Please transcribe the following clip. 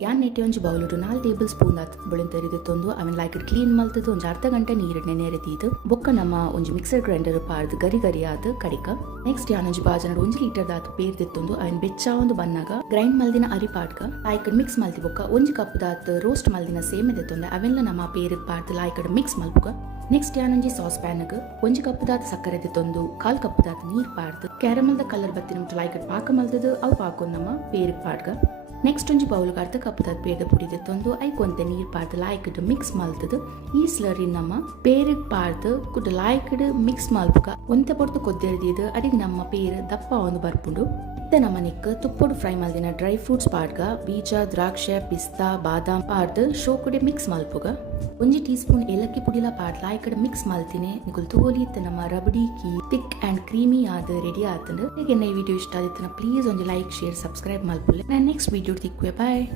ಯಾನ್ ನೆಟ್ಟೆ ಒಂಜಿ ಬೌಲುಡು 4 table spoon ಆತ್ ಬುಳೆಂತೆರಿದಿತ್ತೊಂದು ಅವೆನ್ ಲೈಕ್ ಕ್ಲೀನ್ ಮಲ್ತದು ಒಂಜಿ ಅರ್ಧ ಗಂಟೆ ನೀರಿಡ್ನೆ ನೆರೆದೀದು ಬೊಕ್ಕ ನಮ್ಮ ಒಂಜಿ ಮಿಕ್ಸರ್ ಗ್ರೈಂಡರ್ ಪಾರ್ದು ಗರಿ ಗರಿ ಆದ್ ಕಡಿಕ ನೆಕ್ಸ್ಟ್ ಯಾನೊಂಜಿ ಬಾಜನಡು 1 ಲೀಟರ್ ದಾತ್ ಪೇರ್ದಿತ್ತೊಂದು ಅವೆನ್ ಬೆಚ್ಚ ಒಂದು ಬನ್ನಾಗ ಗ್ರೈಂಡ್ ಮಲ್ದಿನ ಅರಿ ಪಾಡ್ಕ ಲೈಕ್ ಮಿಕ್ಸ್ ಮಲ್ತಿ ಬೊಕ್ಕ 1 ಕಪ್ ದಾತ್ ರೋಸ್ಟ್ ಮಲ್ದಿನ ಸೇಮೆ ದೆತ್ತೊಂದೆ ಅವೆನ್ಲ ನಮ್ಮ ಪೇರ್ ಪಾರ್ದು ಲೈಕ್ ಮಿಕ್ಸ್ ಮಲ್ಪುಗ ನೆಕ್ಸ್ಟ್ ಯಾನೊಂಜಿ ಸಾಸ್ ಪ್ಯಾನ್ ಒಂಜಿ ಕಪ್ ದಾತ್ ಸಕ್ಕರೆ ದೆತ್ತೊಂದು 1/4 ಕಪ್ ದಾತ್ ನೀರ್ ಪಾಡ್ದು ಕ್ಯಾರಮಲ್ ದ ಕಲರ್ ಬತ್ತಿನ ಲೈಕ್ ಪಾಕ ಮಲ್ತದು ಅವು ಪಾಕೊಂಡ್ ನಮ್ಮ ಪೇರ್ ಪಾಡ್ಗ ನೆಕ್ಸ್ಟ್ ಒಂಜಿ ಬೌಲ್ಗೆ ಅರ್ಧ ಕಪ್ ದಾತ್ ಪೇರ್ದ ಪುಡಿ ದೆತ್ತೊಂದು ಐಕೊಂತೆ ನೀರ್ ಪಾರ್ದು ಲಾಯ್ಕಡ್ ಮಿಕ್ಸ್ ಮಲ್ತದು ಈ ಸ್ಲರಿ ನಮ್ಮ ಪೇರಿಗೆ ಪಾರ್ದು ಕುಡ್ ಲಾಯ್ಕಡ್ ಮಿಕ್ಸ್ ಮಲ್ಪುಗ ಒಂತೆ ಪೊರ್ತು ಕೊದ್ದೆರ್ದಿದ್ದು ಅಡಿಗೆ ನಮ್ಮ ಪೇರ್ ದಪ್ಪ ಒಂದು ಬರ್ಪುಂಡು ಇತ್ತೆ ನಮ್ಮ ನಿಕ್ ತುಪ್ಪೊಡು ಫ್ರೈ ಮಲ್ದಿನ ಡ್ರೈ ಫ್ರೂಟ್ಸ್ ಪಾಡ್ಗ ಬೀಜ ದ್ರಾಕ್ಷೆ ಪಿಸ್ತಾ ಬಾದಾಮ್ ಪಾರ್ದು ಶೋಕುಡೆ ಮಿಕ್ಸ್ ಮಲ್ಪುಗ 1 ಟೀ ಸ್ಪೂನ್ ಏಲಕ್ಕಿ ಪುಡಿಲ ಪಾಡ್ ಲಾಯ್ಕಡ್ ಮಿಕ್ಸ್ ಮಲ್ತಿನಿ ನಿಕುಲ್ ತೋಲಿ ಇತ್ತೆ ನಮ್ಮ rabri key thick and creamy ಆದ ರೆಡಿ ಆತಂಡು ಹೀಗೆ ಈ ವಿಡಿಯೋ ಇಷ್ಟ ಆದಿತ್ತನ ಪ್ಲೀಸ್ ಒಂಜಿ ಲೈಕ್ ಶೇರ್ ಸಬ್ಸ್ಕ್ರೈಬ್ ಮಲ್ಪುಲ್ಲೆ ನಾನು ನೆಕ್ಸ್ಟ್ ವಿಡಿಯೋ ತಿಕ್ಕುವೆ ಬಾಯ್.